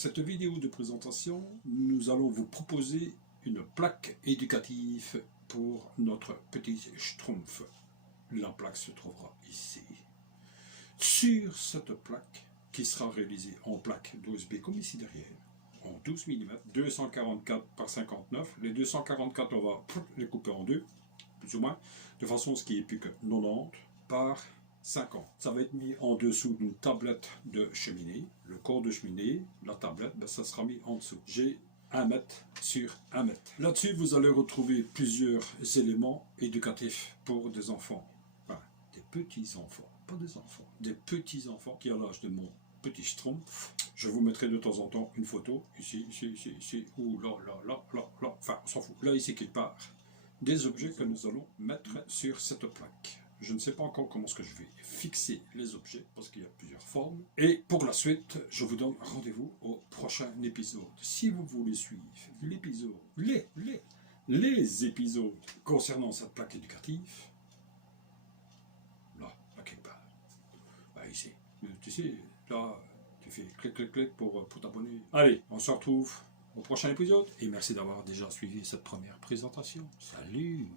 cette vidéo de présentation, nous allons vous proposer une plaque éducative pour notre petit Schtroumpf. La plaque se trouvera ici. Sur cette plaque, qui sera réalisée en plaque d'OSB comme ici derrière, en 12 mm, 244 par 59. Les 244, on va les couper en deux, plus ou moins, de façon à ce qu'il n'y ait plus que 90 par 50. Ça va être mis en dessous d'une tablette de cheminée. Le corps de cheminée, la tablette, ça sera mis en dessous. J'ai 1 mètre sur 1 mètre. Là-dessus, vous allez retrouver plusieurs éléments éducatifs pour des enfants. Enfin, des petits-enfants, pas des enfants. Des petits-enfants qui, à l'âge de mon petit Schtroumpf, je vous mettrai de temps en temps une photo, ici, ou là, enfin, on s'en fout. Là, ici, quelque part, des objets que nous allons mettre sur cette plaque. Je ne sais pas encore comment est-ce que je vais fixer les objets, parce qu'il y a plusieurs formes. Et pour la suite, je vous donne rendez-vous au prochain épisode. Si vous voulez suivre l'épisode, les épisodes concernant cette plaque éducative, là, quelque part, ici, tu sais, là, tu fais clic pour t'abonner. Allez, on se retrouve au prochain épisode, et merci d'avoir déjà suivi cette première présentation. Salut!